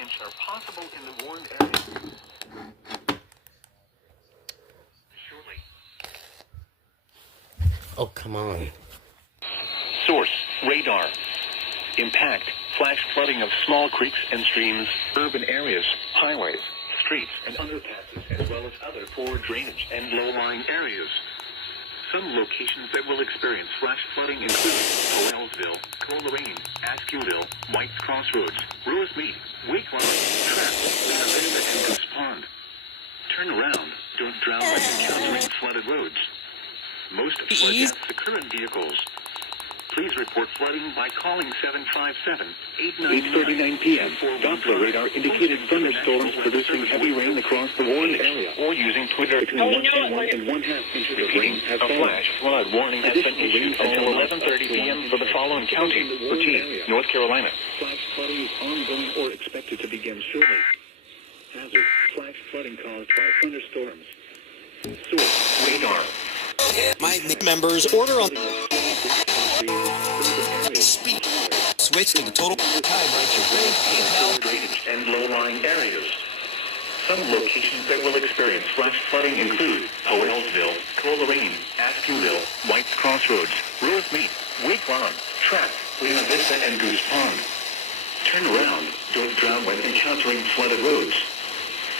inch are possible in the warned area. Surely. Oh, come on. Source, radar. Impact, flash flooding of small creeks and streams, urban areas, highways, streets, and underpasses, as well as other poor drainage and low-lying areas. Some locations that will experience flash flooding include Howellsville, Coleraine, Askewville, White's Crossroads, Rosemead, Wake Lawn, Trapp, Lena Vista, and Goose Pond. Turn around. Don't drown when encountering flooded roads. Most flood deaths occur in vehicles. Please report flooding by calling 757-839 p.m. Doppler radar indicated thunderstorms producing heavy rain across the warned area. Or using Twitter. Between 1 and 1/2 inches of rain have A fallen. flash flood warning has been issued until 11:30 p.m. for the following county. Routine, North Carolina. Flash flooding is ongoing or expected to begin shortly. Hazard, flash flooding caused by thunderstorms. Source, Radar. My members order on speed. Switch to the total time Drainage and low-lying areas. Some locations that will experience flash flooding include Howellsville, Coleraine, Askewville, White's Crossroads, Rosemead, Wake Lawn, Trapp, Lena Vista, and Goose Pond. Turn around. Don't drown when encountering flooded roads.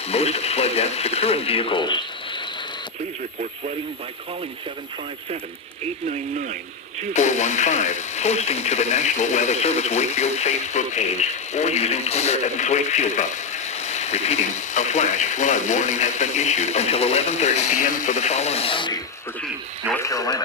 Most flood deaths occur in vehicles. Please report flooding by calling 757-899-2415, posting to the National Weather Service Wakefield Facebook page, or using Twitter at Wakefield Up. Repeating, a flash flood warning has been issued until 11:30 p.m. for the following county. Routine, North Carolina.